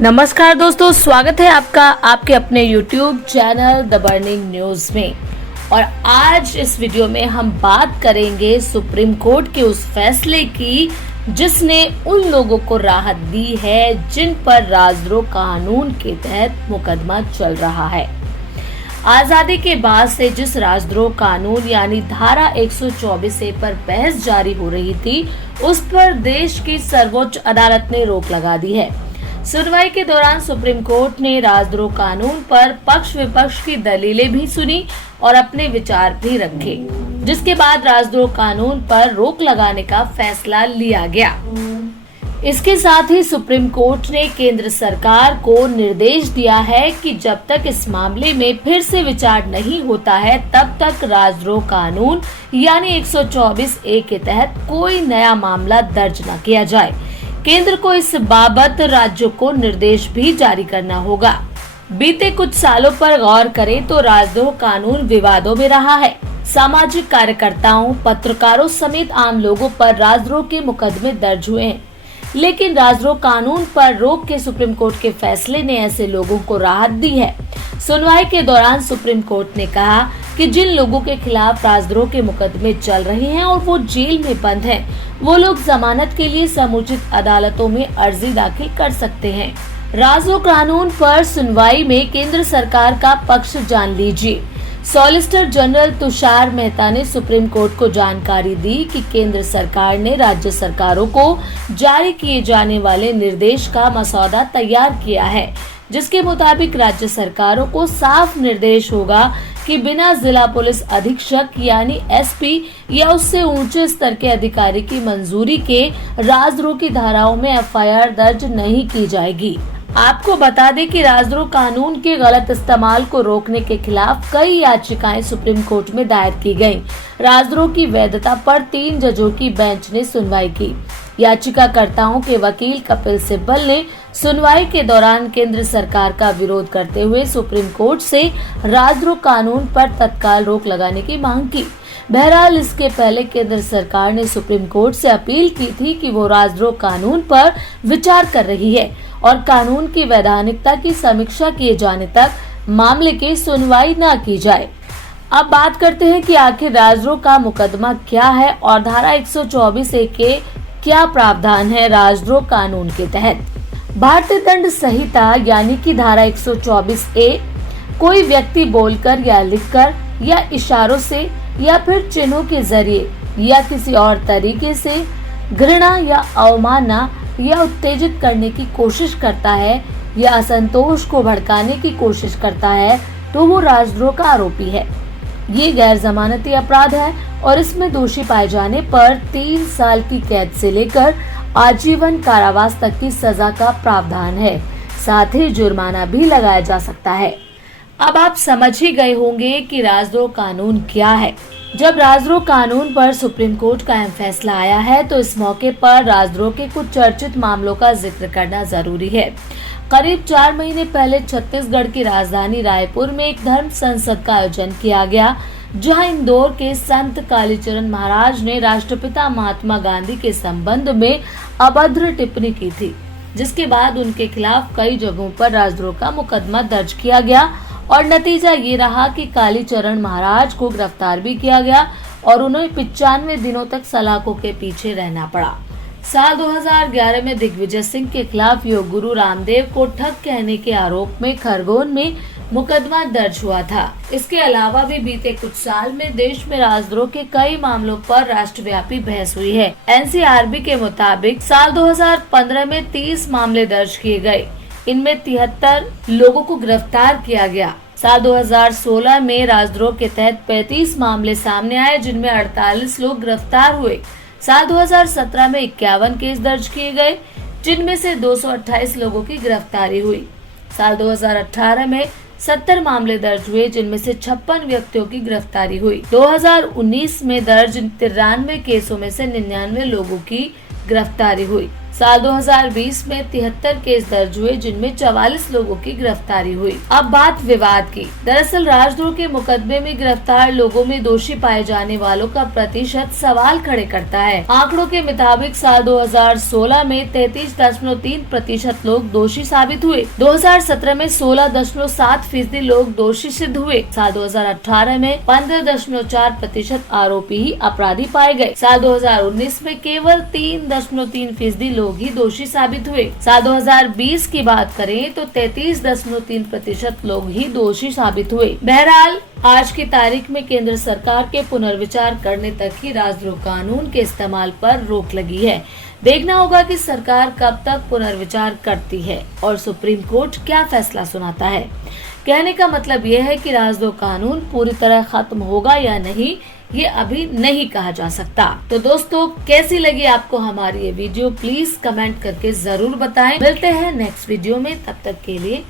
नमस्कार दोस्तों, स्वागत है आपका आपके अपने YouTube channel the burning news में। और आज इस वीडियो में हम बात करेंगे सुप्रीम कोर्ट के उस फैसले की जिसने उन लोगों को राहत दी है जिन पर राजद्रोह कानून के तहत मुकदमा चल रहा है। आजादी के बाद से जिस राजद्रोह कानून यानी धारा 124A पर बहस जारी हो रही थी, उस पर देश की सर्वोच्च अदालत ने रोक लगा दी है। सुनवाई के दौरान सुप्रीम कोर्ट ने राजद्रोह कानून पर पक्ष विपक्ष की दलीलें भी सुनी और अपने विचार भी रखे, जिसके बाद राजद्रोह कानून पर रोक लगाने का फैसला लिया गया। इसके साथ ही सुप्रीम कोर्ट ने केंद्र सरकार को निर्देश दिया है कि जब तक इस मामले में फिर से विचार नहीं होता है, तब तक राजद्रोह कानून यानी 124A के तहत कोई नया मामला दर्ज न किया जाए। केंद्र को इस बाबत राज्यों को निर्देश भी जारी करना होगा। बीते कुछ सालों पर गौर करें तो राजद्रोह कानून विवादों में रहा है। सामाजिक कार्यकर्ताओं, पत्रकारों समेत आम लोगों पर राजद्रोह के मुकदमे दर्ज हुए हैं, लेकिन राजद्रोह कानून पर रोक के सुप्रीम कोर्ट के फैसले ने ऐसे लोगों को राहत दी है। सुनवाई के दौरान सुप्रीम कोर्ट ने कहा कि जिन लोगों के खिलाफ राजद्रोह के मुकदमे चल रहे हैं और वो जेल में बंद हैं, वो लोग जमानत के लिए समुचित अदालतों में अर्जी दाखिल कर सकते हैं। राजद्रोह कानून पर सुनवाई में केंद्र सरकार का पक्ष जान लीजिए। सॉलिसिटर जनरल तुषार मेहता ने सुप्रीम कोर्ट को जानकारी दी कि केंद्र सरकार ने राज्य सरकारों को जारी किए जाने वाले निर्देश का मसौदा तैयार किया है, जिसके मुताबिक राज्य सरकारों को साफ निर्देश होगा कि बिना जिला पुलिस अधीक्षक यानी SP या उससे ऊंचे स्तर के अधिकारी की मंजूरी के राजद्रोह की धाराओं में FIR दर्ज नहीं की जाएगी। आपको बता दें कि राजद्रोह कानून के गलत इस्तेमाल को रोकने के खिलाफ कई याचिकाएं सुप्रीम कोर्ट में दायर की गयी। राजद्रोह की वैधता पर 3 जजों की बेंच ने सुनवाई की। याचिकाकर्ताओं के वकील कपिल सिब्बल ने सुनवाई के दौरान केंद्र सरकार का विरोध करते हुए सुप्रीम कोर्ट से राजद्रोह कानून पर तत्काल रोक लगाने की मांग की। बहरहाल, इसके पहले केंद्र सरकार ने सुप्रीम कोर्ट से अपील की थी कि वो राजद्रोह कानून पर विचार कर रही है और कानून की वैधानिकता की समीक्षा किए जाने तक मामले की सुनवाई न की जाए। अब बात करते हैं कि आखिर राजद्रोह का मुकदमा क्या है और धारा 124A के क्या प्रावधान है राजद्रोह कानून के तहत। भारतीय दंड संहिता यानी कि धारा 124A कोई व्यक्ति बोलकर या लिखकर या इशारों से या फिर चिन्हों के जरिए या किसी और तरीके से घृणा या अवमानना या उत्तेजित करने की कोशिश करता है या असंतोष को भड़काने की कोशिश करता है, तो वो राजद्रोह का आरोपी है। ये गैर जमानती अपराध है और इसमें दोषी पाए जाने पर 3 साल की कैद से लेकर आजीवन कारावास तक की सजा का प्रावधान है। साथ ही जुर्माना भी लगाया जा सकता है। अब आप समझ ही गए होंगे कि राजद्रोह कानून क्या है। जब राजद्रोह कानून पर सुप्रीम कोर्ट का अहम फैसला आया है, तो इस मौके पर राजद्रोह के कुछ चर्चित मामलों का जिक्र करना जरूरी है। करीब 4 महीने पहले छत्तीसगढ़ की राजधानी रायपुर में एक धर्म संसद का आयोजन किया गया, जहां इंदौर के संत कालीचरण महाराज ने राष्ट्रपिता महात्मा गांधी के संबंध में अभद्र टिप्पणी की थी, जिसके बाद उनके खिलाफ कई जगहों पर राजद्रोह का मुकदमा दर्ज किया गया और नतीजा ये रहा कि कालीचरण महाराज को गिरफ्तार भी किया गया और उन्हें 95 दिनों तक सलाखों के पीछे रहना पड़ा। साल 2011 में दिग्विजय सिंह के खिलाफ योग गुरु रामदेव को ठग कहने के आरोप में खरगोन में मुकदमा दर्ज हुआ था। इसके अलावा भी बीते कुछ साल में देश में राजद्रोह के कई मामलों पर राष्ट्रव्यापी बहस हुई है। NCRB के मुताबिक साल 2015 में 30 मामले दर्ज किए गए, इनमें 73 लोगों को गिरफ्तार किया गया। साल 2016 में राजद्रोह के तहत 35 मामले सामने आए, जिनमें 48 लोग गिरफ्तार हुए। साल 2017 में 51 केस दर्ज किए गए, जिनमें से 228 लोगों की गिरफ्तारी हुई। साल 2018 में 70 मामले दर्ज हुए, जिनमें से 56 व्यक्तियों की गिरफ्तारी हुई। 2019 में दर्ज 93 केसों में से 99 लोगों की गिरफ्तारी हुई। साल 2020 में 73 केस दर्ज हुए, जिनमें 44 लोगों की गिरफ्तारी हुई। अब बात विवाद की। दरअसल राजद्रोह के मुकदमे में गिरफ्तार लोगों में दोषी पाए जाने वालों का प्रतिशत सवाल खड़े करता है। आंकड़ों के मुताबिक साल 2016 में 33.3% लोग दोषी साबित हुए। 2017 में 16.7% लोग दोषी सिद्ध हुए। साल 2018 में 15.4% आरोपी ही अपराधी पाए गए। साल 2019 में केवल 3.3% लोग ही दोषी साबित हुए। साल 2020 की बात करें तो 33.3% लोग ही दोषी साबित हुए। बहरहाल आज की तारीख में केंद्र सरकार के पुनर्विचार करने तक ही राजद्रोह कानून के इस्तेमाल पर रोक लगी है। देखना होगा कि सरकार कब तक पुनर्विचार करती है और सुप्रीम कोर्ट क्या फैसला सुनाता है। कहने का मतलब यह है कि राजद्रोह कानून पूरी तरह खत्म होगा या नहीं, ये अभी नहीं कहा जा सकता। तो दोस्तों, कैसी लगी आपको हमारी ये वीडियो, प्लीज कमेंट करके जरूर बताएं। मिलते हैं नेक्स्ट वीडियो में, तब तक के लिए